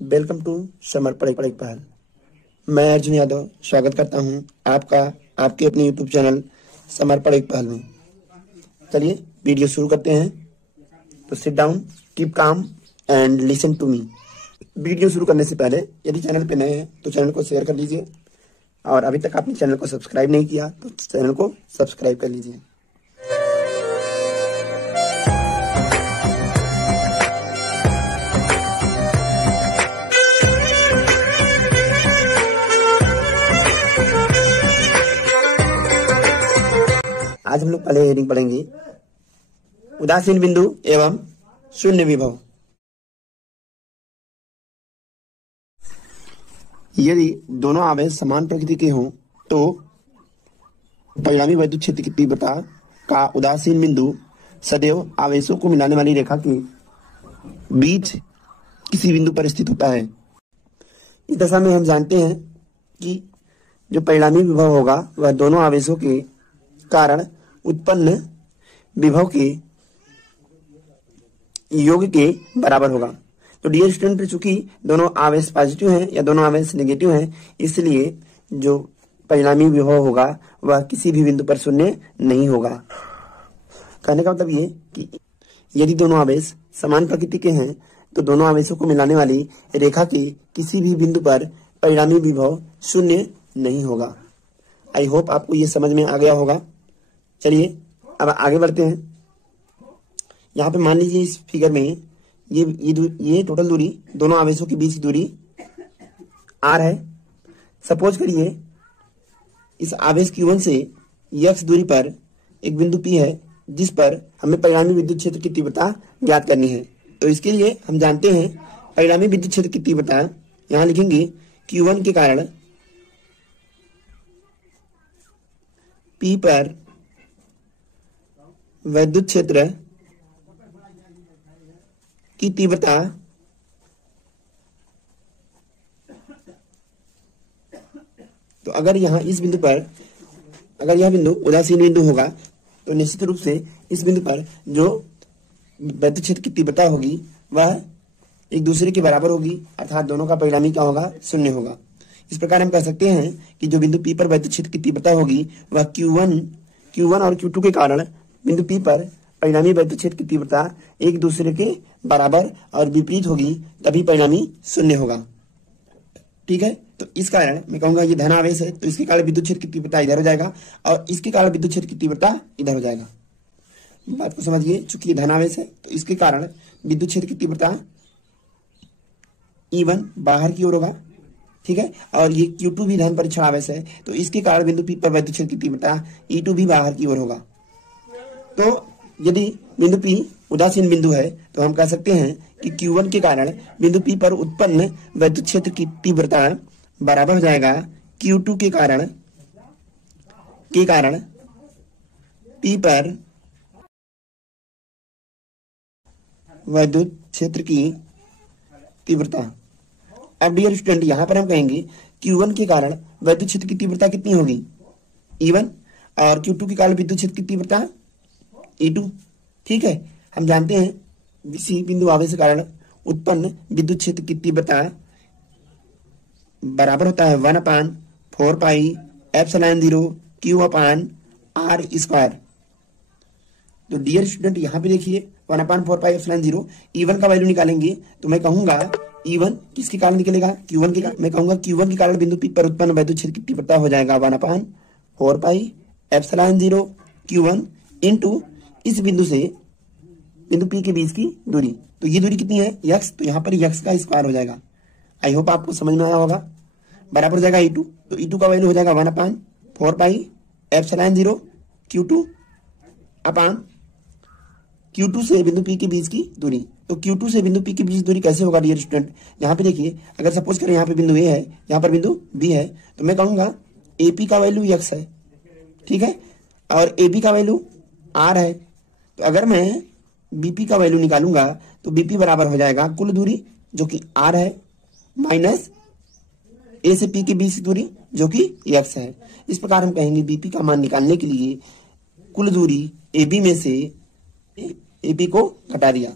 Welcome to summer पढ़ाई पहल। मैं अर्जुन यादव स्वागत करता हूं आपका आपके अपने यूट्यूब चैनल समर पढ़ाई पहल में। चलिए वीडियो शुरू करते हैं। तो sit down, keep calm and listen to me. Video शुरू करने से पहले यदि चैनल पे नए हैं तो चैनल को शेयर कर लीजिए, और अभी तक आपने चैनल को सब्सक्राइब नहीं किया तो चैनल को सब्सक्राइब कर लीजिए। आज हम लोग पहले हेडिंग पढ़ेंगे उदासीन बिंदु एवं शून्य विभव। यदि दोनों आवेश समान प्रकृति के हों तो परिणामी वैद्युत क्षेत्र की तीव्रता का उदासीन बिंदु सदैव आवेशों को मिलाने वाली रेखा के बीच किसी बिंदु पर स्थित होता है। इस दशा में हम जानते हैं कि जो परिणामी विभव होगा वह दोनों आवेशों के कारण उत्पन्न विभव के योग के बराबर होगा। तो डियर स्टूडेंट, चूंकि दोनों आवेश पॉजिटिव हैं या दोनों आवेश नेगेटिव हैं, इसलिए जो परिणामी विभव होगा वह किसी भी बिंदु पर शून्य नहीं होगा। कहने का मतलब ये कि यदि दोनों आवेश समान प्रकृति के हैं तो दोनों आवेशों को मिलाने वाली रेखा के किसी भी बिंदु पर परिणामी विभव शून्य नहीं होगा। आई होप आपको ये समझ में आ गया होगा। चलिए अब आगे बढ़ते हैं। यहाँ पे मान लीजिए इस फिगर में ये टोटल दूरी दोनों आवेशों के बीच की दूरी r है। सपोज करिए इस आवेश Q1 से x दूरी पर एक बिंदु P है जिस पर हमें परिणामी विद्युत क्षेत्र की तीव्रता ज्ञात करनी है। तो इसके लिए हम जानते हैं परिणामी विद्युत क्षेत्र की तीव्रता यहाँ लिखेंगे Q1 के कारण P पर वैद्युत क्षेत्र की तीव्रता तो अगर यहाँ इस बिंदु पर अगर यह बिंदु उदासीन बिंदु होगा तो निश्चित रूप से इस बिंदु पर जो वैद्युत क्षेत्र की तीव्रता होगी वह एक दूसरे के बराबर होगी, अर्थात दोनों का परिणामी क्या होगा, शून्य होगा। इस प्रकार हम कह सकते हैं कि जो बिंदु P पर वैद्युत क्षेत्र की तीव्रता होगी वह Q1 और Q2 के कारण बिंदु P पर परिणामी वैद्युत क्षेत्र की तीव्रता एक दूसरे के बराबर और विपरीत होगी, तभी परिणामी शून्य होगा। ठीक है, तो इस कारण मैं कहूंगा ये धन आवेश है तो इसके कारण विद्युत क्षेत्र की तीव्रता इधर हो जाएगा और इसके कारण विद्युत क्षेत्र की तीव्रता इधर हो जाएगा। बात को समझिए, चूंकि ये धन आवेश है तो इसके कारण विद्युत क्षेत्र की तीव्रता E1 बाहर की ओर होगा। ठीक है, और ये Q2 भी धन परीक्षण आवेश है तो इसके कारण बिंदु P पर वैद्युत क्षेत्र की तीव्रता E2 भी बाहर की ओर होगा। तो यदि बिंदु P उदासीन बिंदु है तो हम कह सकते हैं कि Q1 के कारण बिंदु P पर उत्पन्न वैद्युत क्षेत्र की तीव्रता बराबर हो जाएगा Q2 के कारण P पर वैद्युत क्षेत्र की तीव्रता। अब डियर स्टूडेंट, यहाँ पर हम कहेंगे Q1 के कारण वैद्युत क्षेत्र की तीव्रता कितनी होगी, E1, और Q2 के कारण विद्युत क्षेत्र की तीव्रता E2। ठीक है, हम जानते हैं किसी बिंदु आवेश के कारण उत्पन्न विद्युत क्षेत्र की तीव्रता बराबर होता है 1/4 पाई एप्सिलॉन 0 Q/r²। तो डियर स्टूडेंट यहाँ पे देखिए 1/4 पाई एप्सिलॉन 0 E1 का वैल्यू निकालेंगे तो मैं कहूंगा E1 किसके कारण निकलेगा, Q1 के कारण। मैं कहूंगा Q1 के कारण बिंदु P पर उत्पन्न वैद्युत क्षेत्र की तीव्रता हो जाएगा 1/4 पाई एप्सिलॉन 0 Q1 इंटू इस बिंदु से बिंदु P के बीच की दूरी। तो ये दूरी कितनी है, x, तो यहाँ पर x का स्क्वायर हो जाएगा। आई होप आपको समझ में आया होगा। बराबर हो जाएगा E2, तो E2 का वैल्यू हो जाएगा 1/4 पाई एप्सिलॉन 0 Q2 से बिंदु P के बीच की दूरी। तो Q2 से बिंदु P के बीच दूरी कैसे होगा डियर स्टूडेंट, यहाँ पे देखिए अगर सपोज करें यहाँ पे बिंदु A है, यहाँ पर बिंदु B है, तो मैं कहूंगा AP का वैल्यू x है। ठीक है, और AB का वैल्यू r है। तो अगर मैं BP का वैल्यू निकालूंगा तो BP बराबर हो जाएगा कुल दूरी जो कि r है माइनस A से P के बीच की दूरी जो कि x है। इस प्रकार हम कहेंगे BP का मान निकालने के लिए कुल दूरी AB में से AP को घटा दिया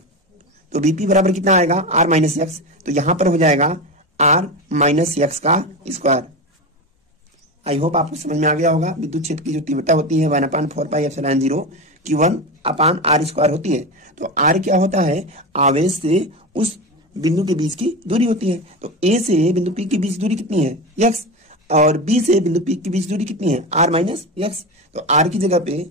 तो BP बराबर कितना आएगा, r माइनस एक्स। तो यहाँ पर हो जाएगा r माइनस एक्स का स्क्वायर। आई होप आपको समझ में आ गया होगा। विद्युत क्षेत्र की जो तीव्रता होती है 1/4πε0 Q1 अपान r स्क्वायर होती है। तो r क्या होता है, आवेश से उस बिंदु के बीच की दूरी होती है। तो a से बिंदु P के बीच दूरी कितनी है, x, और b से बिंदु P के बीच दूरी कितनी है, r माइनस एक्स। तो r की जगह पे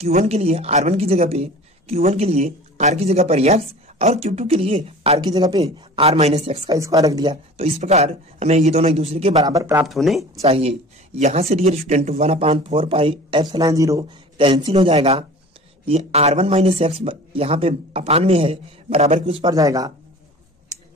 Q1 के लिए r1 की जगह पे Q1 के लिए r की जगह पर x, और Q2 के लिए r की जगह पे r माइनस एक्स का स्क्वायर रख दिया। तो इस प्रकार हमें ये दोनों एक दूसरे के बराबर प्राप्त होने चाहिए। यहाँ से डियर स्टूडेंट 1/4πε0 कैंसिल हो जाएगा। ये r1 माइनस एक्स यहाँ पे अपान में है, बराबर के उस पर जाएगा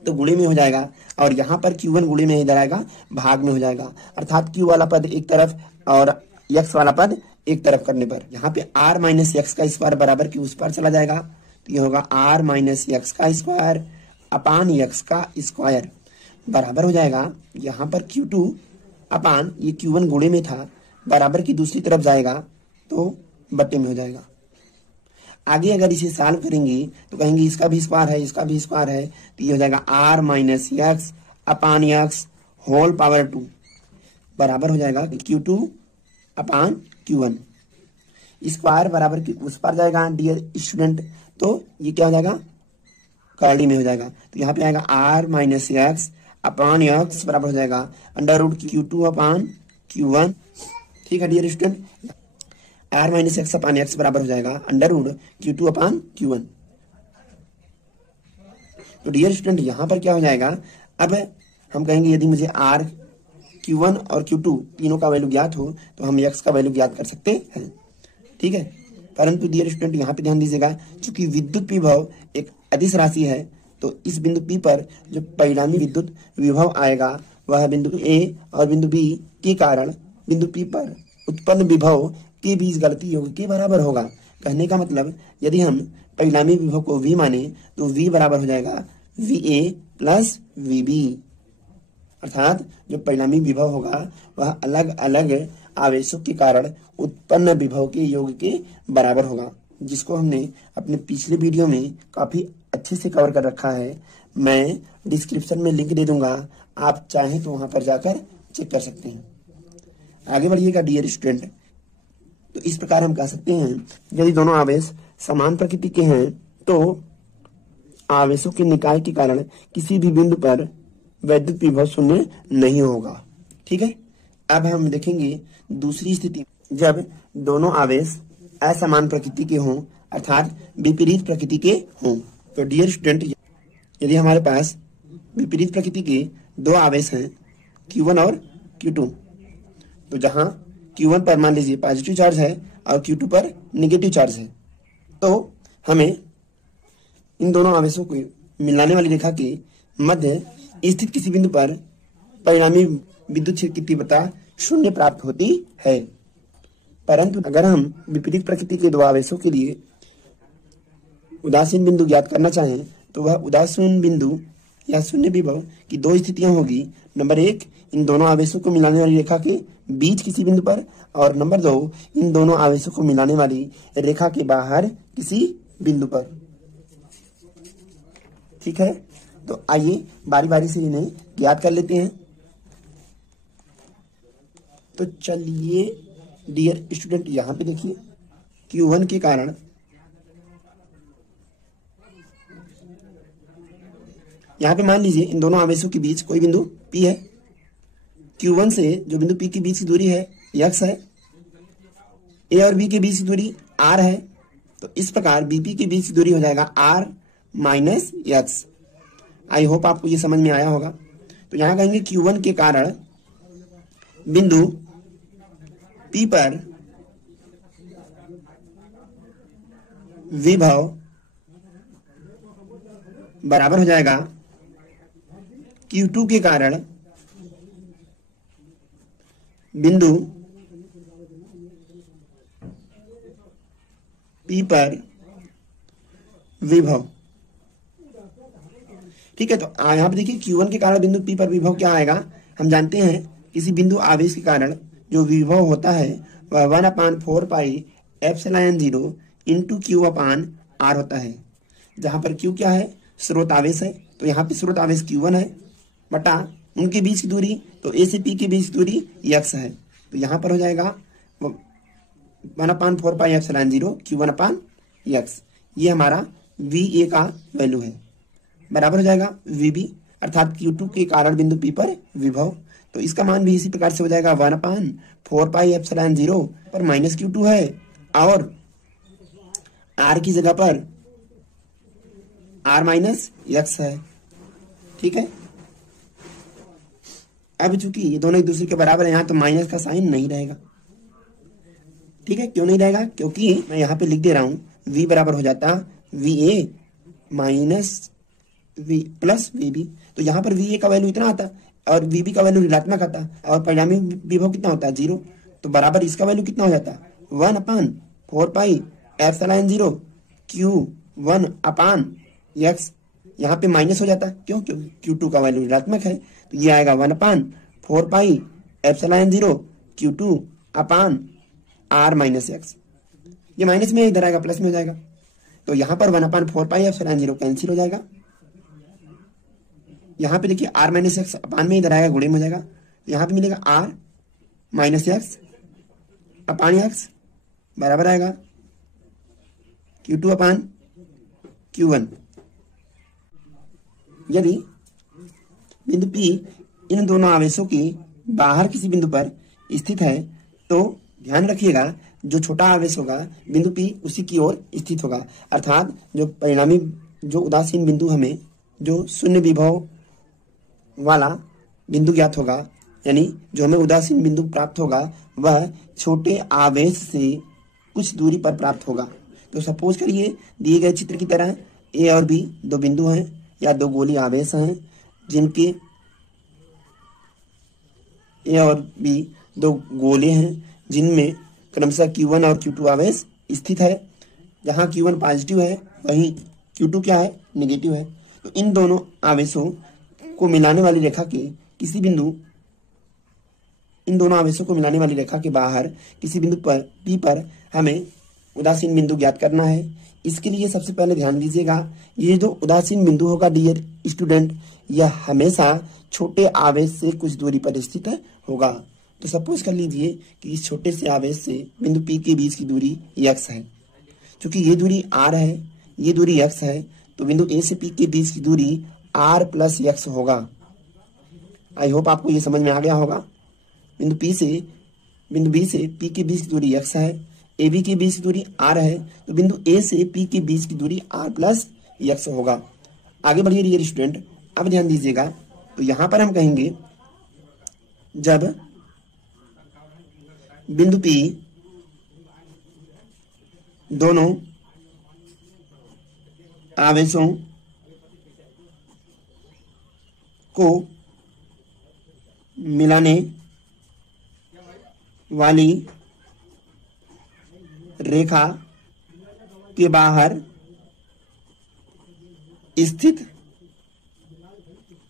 तो गुणे में हो जाएगा, और यहाँ पर Q1 गुणे में इधर आएगा, भाग में हो जाएगा। अर्थात Q वाला पद एक तरफ और x वाला पद एक तरफ करने पर यहाँ पे r माइनस एक्स का स्क्वायर बराबर की उस पर चला जाएगा। तो ये होगा r माइनस एक्स का स्क्वायर अपान x का स्क्वायर बराबर हो जाएगा। यहाँ पर Q2 अपान ये Q1 गुणे में था, बराबर की दूसरी तरफ जाएगा तो बट्टे में हो जाएगा। आगे अगर इसे सॉल्व करेंगे तो कहेंगे इसका भी स्क्वायर है, इसका भी स्क्वायर है, तो ये हो जाएगा r minus x upon x whole power 2 बराबर हो जाएगा Q2 अपान Q1। स्क्वायर बराबर की उस पर जाएगा डियर स्टूडेंट, तो ये क्या हो जाएगा, कर्ली में हो जाएगा। तो यहाँ पे आएगा r minus x upon x बराबर हो जाएगा अंडर रूट Q2 अपान Q1। ठीक है dear student, r minus x upon x बराबर हो जाएगा अंडर रूट Q2 अपान Q1। तो डियर स्टूडेंट यहाँ पर क्या हो जाएगा, अब हम कहेंगे यदि मुझे r Q1 और Q2 तीनों का वैल्यू ज्ञात हो तो हम x का वैल्यू ज्ञात कर सकते हैं। ठीक है, परंतु डियर स्टूडेंट यहाँ पे ध्यान दीजिएगा, चूंकि विद्युत विभव एक अदिश राशि है, तो इस बिंदु P पर जो परिणामी विद्युत विभव आएगा वह बिंदु A और बिंदु B के कारण बिंदु P पर उत्पन्न विभव के बीच गलती योग के बराबर होगा। कहने का मतलब यदि हम परिणामी विभव को V माने तो V बराबर हो जाएगा VA प्लस VB, अर्थात जो परिणामी विभव होगा वह अलग अलग आवेशों के कारण उत्पन्न विभव के योग के बराबर होगा, जिसको हमने अपने पिछले वीडियो में काफी अच्छे से कवर कर रखा है। मैं डिस्क्रिप्शन में लिंक दे दूंगा, आप चाहें तो वहां पर जाकर चेक कर सकते हैं। आगे बढ़िएगा डियर स्टूडेंट। तो इस प्रकार हम कह सकते हैं यदि दोनों आवेश समान प्रकृति के हैं तो आवेशों के निकाय के कारण किसी भी बिंदु पर वैद्युत विभव शून्य नहीं होगा। ठीक है, अब हम देखेंगे दूसरी स्थिति, जब दोनों आवेश असमान प्रकृति के हों अर्थात विपरीत प्रकृति के हों। तो डियर स्टूडेंट, यदि हमारे पास विपरीत प्रकृति के दो आवेश हैं Q1 और Q2, तो जहां Q1 पर मान लीजिए पॉजिटिव चार्ज है और Q2 पर नेगेटिव चार्ज है, तो हमें इन दोनों आवेशों को मिलाने वाली रेखा के मध्य स्थित किसी बिंदु पर परिणामी विद्युत क्षेत्र की तीव्रता शून्य प्राप्त होती है। परंतु अगर हम विपरीत प्रकृति के दो आवेशों के लिए उदासीन बिंदु ज्ञात करना चाहें तो वह उदासीन बिंदु या शून्य विभव की दो स्थितियां होगी। नंबर 1, इन दोनों आवेशों को मिलाने वाली रेखा के बीच किसी बिंदु पर, और नंबर 2, इन दोनों आवेशों को मिलाने वाली रेखा के बाहर किसी बिंदु पर। ठीक है, तो आइए बारी बारी से इन्हें ज्ञात कर लेते हैं। तो चलिए डियर स्टूडेंट, यहां पे देखिए Q1 के कारण यहां पे मान लीजिए इन दोनों आवेशों के बीच कोई बिंदु P है। Q1 से जो बिंदु P के बीच की दूरी है x है, A और B के बीच की दूरी r है, तो इस प्रकार BP के बीच की दूरी हो जाएगा r minus x. I hope आपको ये समझ में आया होगा। तो यहां कहेंगे Q1 के कारण बिंदु P पर विभव बराबर हो जाएगा Q2 के कारण बिंदु P पर विभव। ठीक है, तो यहाँ पे देखिए Q1 के कारण बिंदु P पर विभव क्या आएगा, हम जानते हैं किसी बिंदु आवेश के कारण जो विभव होता है वह 1/4πε0 इंटू Q अपान R होता है, जहां पर Q क्या है, स्रोत आवेश है, तो यहाँ पे स्रोत आवेश Q1 है बटा उनके बीच की दूरी, तो ए से पी के बीच की दूरी x है, तो यहाँ पर हो जाएगा 1/4πε0 Q1/x। ये हमारा VA का वैल्यू है, बराबर हो जाएगा VB अर्थात Q2 के कारण बिंदु P पर विभव। तो इसका मान भी इसी प्रकार से हो जाएगा 1/4πε0 पर माइनस Q2 है और R की जगह पर R-x है। ठीक है, अब चूंकि ये दोनों एक दूसरे के बराबर है, यहाँ तो माइनस का साइन नहीं रहेगा। ठीक है, क्यों नहीं रहेगा? क्योंकि मैं यहाँ पे लिख दे रहा हूँ V बराबर हो जाता VA minus V plus VB। तो यहाँ पर VA का वैल्यू इतना आता और VB का वैल्यू ऋणात्मक आता और परिणामी विभव कितना होता है 0, तो बराबर इसका वैल्यू कितना हो जाता 1/4πε0 Q1/x। यहाँ पे माइनस हो जाता है, क्यों? क्योंकि Q2 का वैल्यू ऋणात्मक है, तो ये आएगा 1/4πε0 Q2/R-x। ये माइनस में इधर आएगा प्लस में हो जाएगा, तो यहाँ पर 1/4πε0 कैंसिल हो जाएगा। यहाँ पे देखिए R-x अपान में इधर आएगा गुणे में हो जाएगा, यहाँ पे मिलेगा R-x/x बराबर आएगा Q2/Q1। यदि बिंदु P इन दोनों आवेशों के बाहर किसी बिंदु पर स्थित है तो ध्यान रखिएगा जो छोटा आवेश होगा बिंदु P उसी की ओर स्थित होगा, अर्थात जो परिणामी जो उदासीन बिंदु हमें जो शून्य विभव वाला बिंदु ज्ञात होगा, यानी जो हमें उदासीन बिंदु प्राप्त होगा वह छोटे आवेश से कुछ दूरी पर प्राप्त होगा। तो सपोज करिए दिए गए चित्र की तरह A और B दो बिंदु हैं या दो गोलीय आवेश हैं, जिनके A और B दो गोले हैं जिनमें क्रमशः Q1 और Q2 आवेश स्थित है। जहाँ Q1 पॉजिटिव है वहीं Q2 क्या है, नेगेटिव है। तो इन दोनों आवेशों को मिलाने वाली रेखा के किसी बिंदु इन दोनों आवेशों को मिलाने वाली रेखा के बाहर किसी बिंदु पर P पर हमें उदासीन बिंदु ज्ञात करना है। इसके लिए सबसे पहले ध्यान दीजिएगा, ये जो उदासीन बिंदु होगा डियर स्टूडेंट, यह हमेशा छोटे आवेश से कुछ दूरी पर स्थित होगा। तो सपोज कर लीजिए कि इस छोटे से आवेश से बिंदु P के बीच की दूरी x है। क्योंकि ये दूरी r है, ये दूरी x है, तो बिंदु A से P के बीच की दूरी r+x होगा। आई होप आपको ये समझ में आ गया होगा। बिंदु B से P के बीच की दूरी x है, AB के बीच की दूरी r है, तो बिंदु A से P के बीच की दूरी r+x होगा। आगे बढ़िए डियर स्टूडेंट, अब ध्यान दीजिएगा, तो यहां पर हम कहेंगे जब बिंदु P दोनों आवेशों को मिलाने वाली रेखा के बाहर स्थित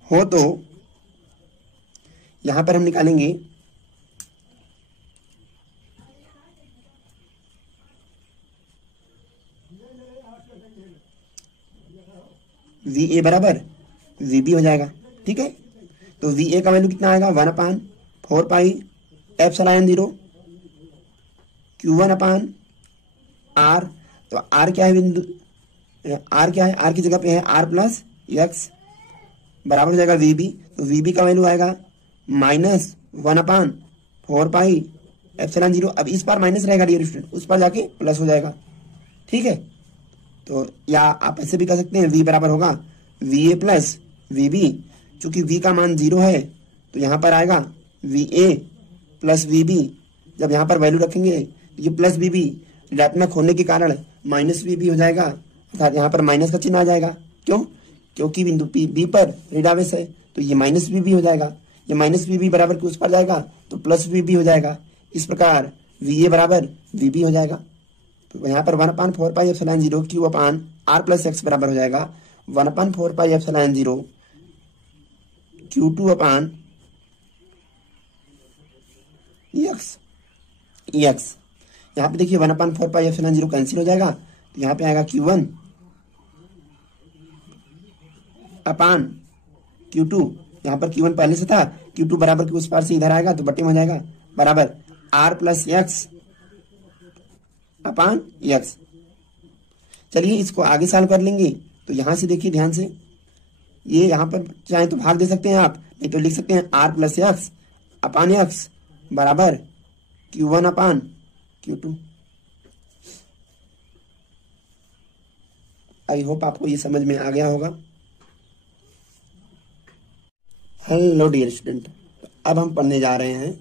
हो तो यहां पर हम निकालेंगे VA बराबर VB हो जाएगा। ठीक है, तो VA का वैल्यू कितना आएगा 1/4πε0 Q1/R। तो R क्या है बिंदु, R क्या है, R की जगह पे है R+x बराबर हो जाएगा VB। तो VB का वैल्यू आएगा -1/4πε0। अब इस बार माइनस रहेगा डियर स्टूडेंट, उस पर जाके प्लस हो जाएगा। ठीक है, तो या आप ऐसे भी कर सकते हैं, V बराबर होगा VA प्लस VB। चूंकि V का मान 0 है तो यहाँ पर आएगा VA प्लस VB। जब यहाँ पर वैल्यू रखेंगे ये प्लस VB ऋणात्मक होने के कारण माइनस VB हो जाएगा, अर्थात यहाँ पर माइनस का चिन्ह आ जाएगा। क्यों? क्योंकि बिंदु B पर ऋण आवेश है, तो ये माइनस VB हो जाएगा। ये माइनस VB बराबर के उस पर जाएगा तो प्लस VB हो जाएगा। इस प्रकार VA बराबर VB हो जाएगा। तो यहाँ पर 1/4πε0 Q/R+x बराबर हो जाएगा 1/4πε0 Q2/x। यहाँ पे देखिए 1/4πε0 कैंसिल हो जाएगा, तो यहाँ पे आएगा Q1 अपान Q2, यहाँ पर Q1 पहले से था, Q2 बराबर के उस पार से इधर आएगा तो बट्टे में हो जाएगा, बराबर R plus x upon x. चलिए इसको आगे सॉल्व कर लेंगे। तो यहां से देखिए ध्यान से, ये यहां पर चाहे तो भाग दे सकते हैं आप, नहीं तो लिख सकते हैं R plus x upon x बराबर Q1 upon Q2। I hope आपको ये समझ में आ गया होगा। हेलो डियर स्टूडेंट, अब हम पढ़ने जा रहे हैं,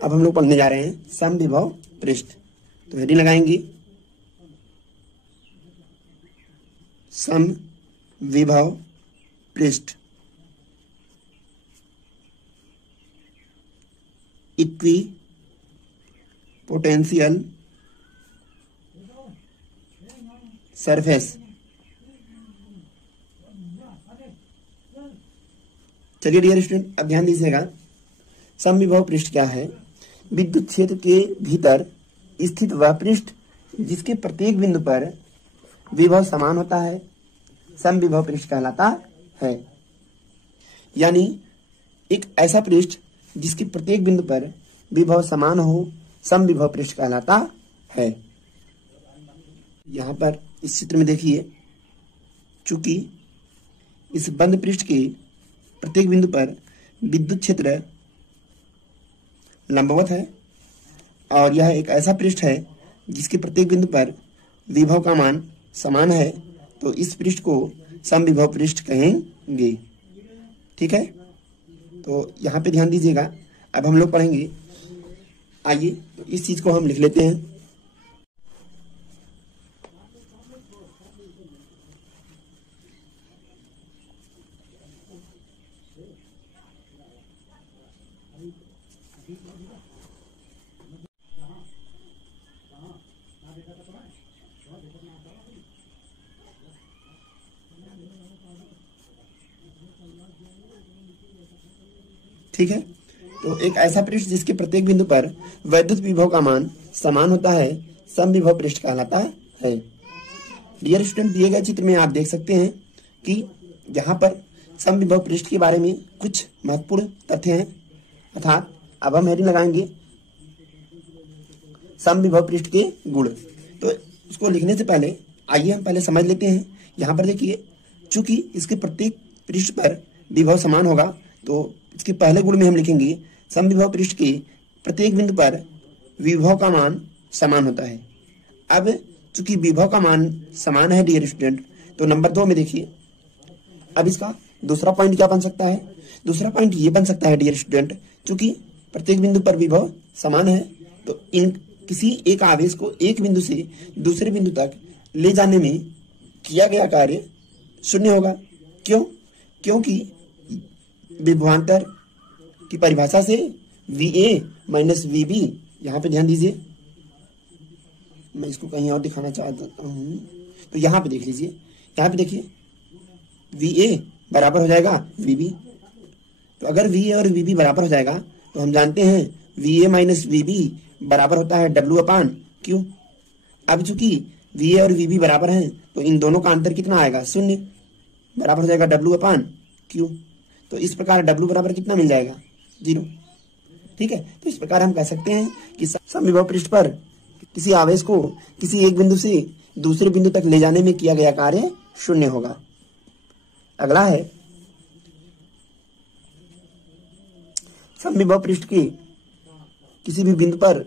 अब हम लोग पढ़ने जा रहे हैं समविभव पृष्ठ। तो हेडिंग लगाएंगे समविभव पृष्ठ, इक्वी पोटेंशियल सरफेस। चलिए डियर स्टूडेंट, अब ध्यान दीजिएगा, समविभव पृष्ठ क्या है? विद्युत क्षेत्र के भीतर स्थित वह पृष्ठ जिसके प्रत्येक बिंदु पर विभव समान होता है, समविभव पृष्ठ कहलाता है। यानी एक ऐसा पृष्ठ जिसके प्रत्येक बिंदु पर विभव समान हो, समविभव पृष्ठ कहलाता है। यहाँ पर इस चित्र में देखिए, चूंकि इस बंद पृष्ठ के प्रत्येक बिंदु पर विद्युत क्षेत्र लंबवत है और यह एक ऐसा पृष्ठ है जिसके प्रत्येक बिंदु पर विभव का मान समान है, तो इस पृष्ठ को समविभव पृष्ठ कहेंगे। ठीक है, तो यहाँ पे ध्यान दीजिएगा। अब हम लोग पढ़ेंगे, आइए तो इस चीज को हम लिख लेते हैं। ठीक है, तो एक ऐसा पृष्ठ जिसके प्रत्येक बिंदु पर वैद्युत विभव का मान समान होता है, समविभव पृष्ठ कहलाता है। डियर स्टूडेंट, दिए गए चित्र में आप देख सकते हैं कि यहाँ पर समविभव पृष्ठ के बारे में कुछ महत्वपूर्ण तथ्य हैं, अर्थात अब हम हेडिंग लगाएंगे समविभव पृष्ठ के गुण। तो उसको लिखने से पहले आइए हम पहले समझ लेते हैं। यहाँ पर देखिए, चूंकि इसके प्रत्येक पृष्ठ पर विभव समान होगा, तो इसके पहले गुण में हम लिखेंगे समविभव पृष्ठ के प्रत्येक बिंदु पर विभव का मान समान होता है। अब चूंकि विभव का मान समान है डियर स्टूडेंट, तो नंबर 2 में देखिए, अब इसका दूसरा पॉइंट क्या बन सकता है? दूसरा पॉइंट ये बन सकता है डियर स्टूडेंट, चूंकि प्रत्येक बिंदु पर विभव समान है, तो इन किसी एक आवेश को एक बिंदु से दूसरे बिंदु तक ले जाने में किया गया कार्य शून्य होगा। क्यों? क्योंकि विभवांतर की परिभाषा से VA माइनस VB, यहाँ पे ध्यान दीजिए, मैं इसको कहीं और दिखाना चाहता हूँ, तो यहाँ पे देख लीजिए, यहाँ पे देखिए VA बराबर हो जाएगा VB। तो अगर VA और VB बराबर हो जाएगा तो हम जानते हैं VA माइनस VB बराबर होता है W अपान Q। अब चूंकि VA और VB बराबर हैं, तो इन दोनों का अंतर कितना आएगा? शून्य, बराबर हो जाएगा W अपान Q। तो इस प्रकार W बराबर कितना मिल जाएगा? 0। ठीक है, तो इस प्रकार हम कह सकते हैं कि समविभव पृष्ठ पर किसी आवेश को किसी एक बिंदु से दूसरे बिंदु तक ले जाने में किया गया कार्य शून्य होगा। अगला है समविभव पृष्ठ के किसी भी बिंदु पर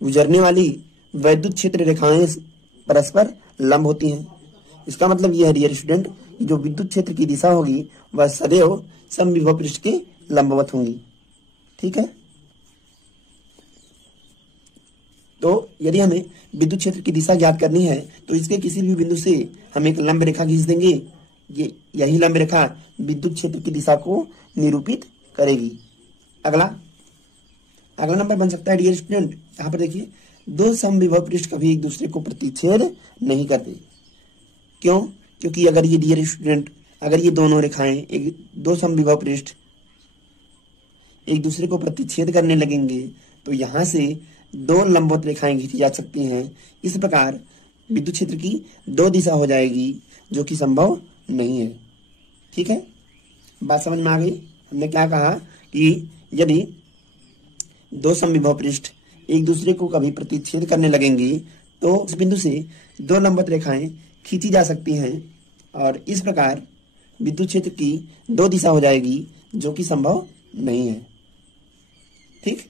गुजरने वाली वैद्युत क्षेत्र रेखाएं परस्पर लंब होती हैं। इसका मतलब यह है डियर स्टूडेंट, जो विद्युत क्षेत्र की दिशा होगी वह सदैव समविभव पृष्ठ के लंबवत होंगी। ठीक है, तो यदि हमें विद्युत क्षेत्र की दिशा ज्ञात करनी है, तो इसके किसी भी बिंदु से हम एक लंब रेखा खींच देंगे। यही लंब रेखा विद्युत क्षेत्र की दिशा को निरूपित करेगी। अगला नंबर बन सकता है डियर स्टूडेंट, यहाँ पर देखिए, दो समविभव पृष्ठ कभी एक दूसरे को प्रतिच्छेद नहीं करते। क्यों? क्योंकि अगर ये डियर स्टूडेंट, अगर ये दोनों रेखाएं दो समविभव पृष्ठ एक दूसरे को प्रतिच्छेद करने लगेंगे, तो यहाँ से दो लंबवत रेखाएं खींची जा सकती हैं। इस प्रकार विद्युत क्षेत्र की दो दिशा हो जाएगी, जो कि संभव नहीं है। ठीक है, बात समझ में आ गई। हमने क्या कहा कि यदि दो समविभव पृष्ठ एक दूसरे को कभी प्रतिच्छेद करने लगेंगी तो उस बिंदु से दो लंबवत रेखाएं खींची जा सकती हैं और इस प्रकार विद्युत क्षेत्र की दो दिशा हो जाएगी, जो कि संभव नहीं है। ठीक,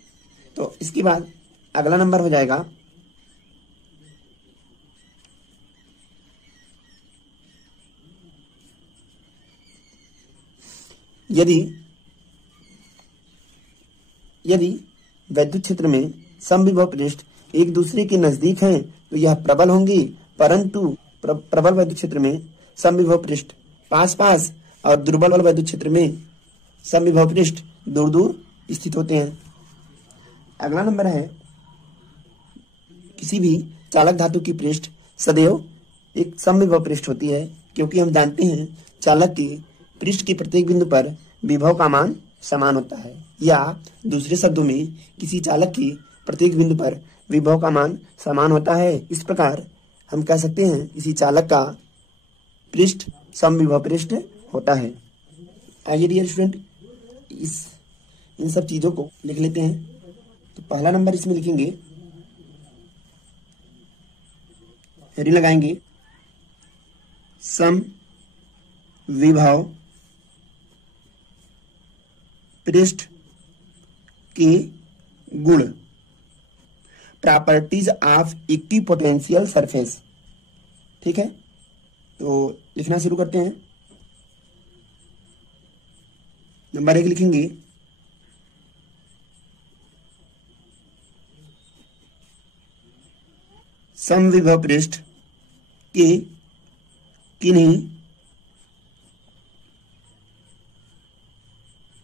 तो इसके बाद अगला नंबर हो जाएगा यदि वैद्युत क्षेत्र में समविभव पृष्ठ एक दूसरे के नजदीक हैं तो यह प्रबल होंगी, परंतु प्रबल वैद्युत क्षेत्र में समविभव पृष्ठ पास पास और दुर्बल वैद्युत क्षेत्र में समविभव पृष्ठ दूर दूर स्थित होते हैं। अगला नंबर है किसी भी चालक धातु की पृष्ठ सदैव एक समविभव पृष्ठ होती है, क्योंकि हम जानते हैं चालक के पृष्ठ के प्रत्येक बिंदु पर विभव का मान समान होता है, या दूसरे शब्दों में किसी चालक के प्रत्येक बिंदु पर विभव का मान समान होता है। इस प्रकार हम कह सकते हैं इसी चालक का पृष्ठ समविभव पृष्ठ होता है। आइए डियर स्टूडेंट इन सब चीजों को लिख लेते हैं। तो पहला नंबर इसमें लिखेंगे, हेडिंग लगाएंगे समविभव पृष्ठ के गुण, प्रॉपर्टीज ऑफ इक्विपोटेंशियल सरफेस। ठीक है, तो लिखना शुरू करते हैं। नंबर 1 लिखेंगे समविभव पृष्ठ के किन्हीं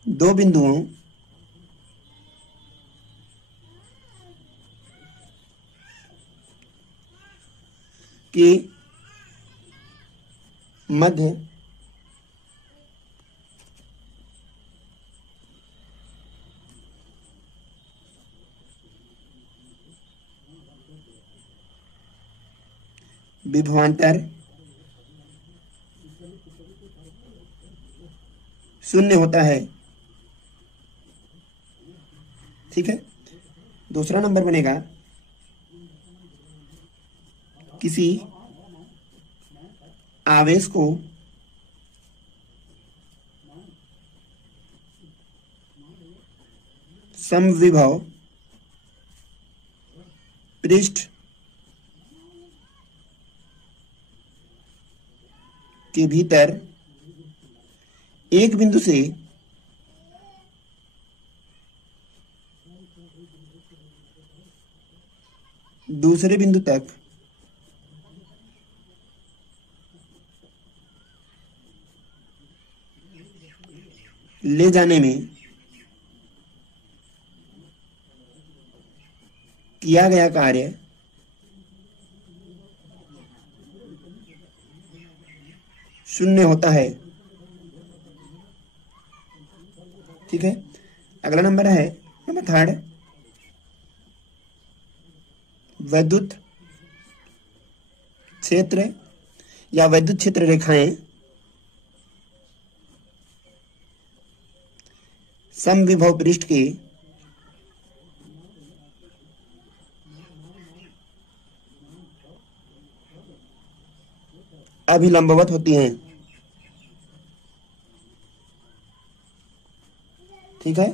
दो बिंदुओं के मध्य विभवांतर शून्य होता है। ठीक है, दूसरा नंबर बनेगा किसी आवेश को समविभव पृष्ठ के भीतर एक बिंदु से दूसरे बिंदु तक ले जाने में किया गया कार्य शून्य होता है। ठीक है, अगला नंबर है नंबर 3, वैद्युत क्षेत्र या वैद्युत क्षेत्र रेखाएं समविभव पृष्ठ के अभिलंबवत होती हैं। ठीक है,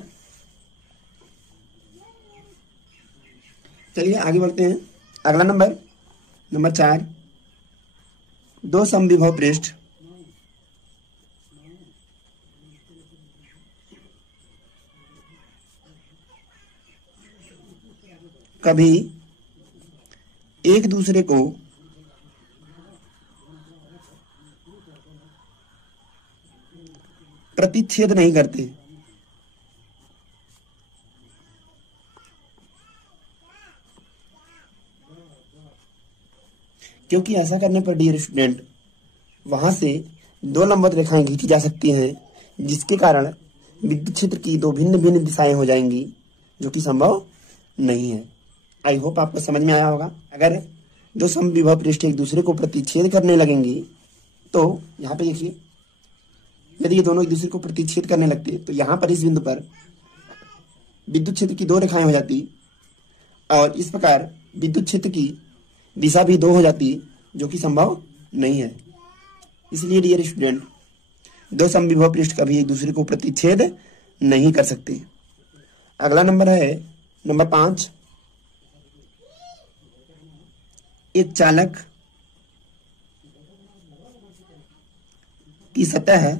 चलिए आगे बढ़ते हैं। अगला नंबर 4, दो समविभव पृष्ठ कभी एक दूसरे को प्रतिच्छेद नहीं करते। क्योंकि ऐसा करने पर डियर स्टूडेंट वहां से दो लंबवत रेखाएं खींची जा सकती हैं, जिसके कारण विद्युत क्षेत्र की दो भिन्न भिन्न दिशाएं हो जाएंगी, जो कि संभव नहीं है। आई होप आपको समझ में आया होगा। अगर दो समविभव पृष्ठ एक दूसरे को प्रतिच्छेद करने लगेंगे तो यहाँ पे देखिए, यदि ये दोनों एक दूसरे को प्रतिच्छेद करने लगते तो यहाँ पर इस बिंदु पर विद्युत क्षेत्र की दो रेखाएं हो जाती और इस प्रकार विद्युत क्षेत्र की दिशा भी दो हो जाती, जो कि संभव नहीं है। इसलिए डियर स्टूडेंट, दो समविभव पृष्ठ कभी एक दूसरे को प्रतिच्छेद नहीं कर सकते। अगला नंबर है नंबर 5। एक चालक की सतह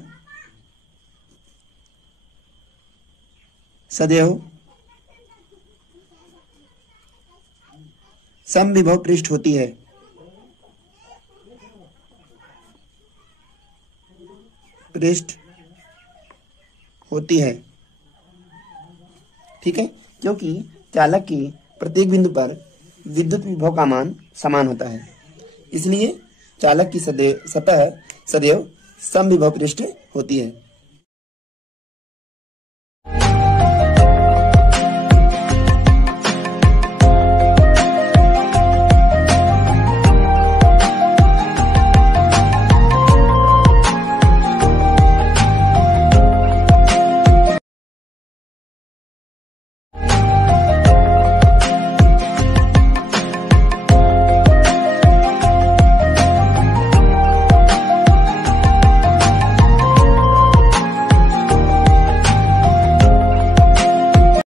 सदैव समविभव पृष्ठ होती है। ठीक है, क्योंकि चालक की प्रत्येक बिंदु पर विद्युत विभव का मान समान होता है, इसलिए चालक की सतह सदैव समविभव पृष्ठ होती है।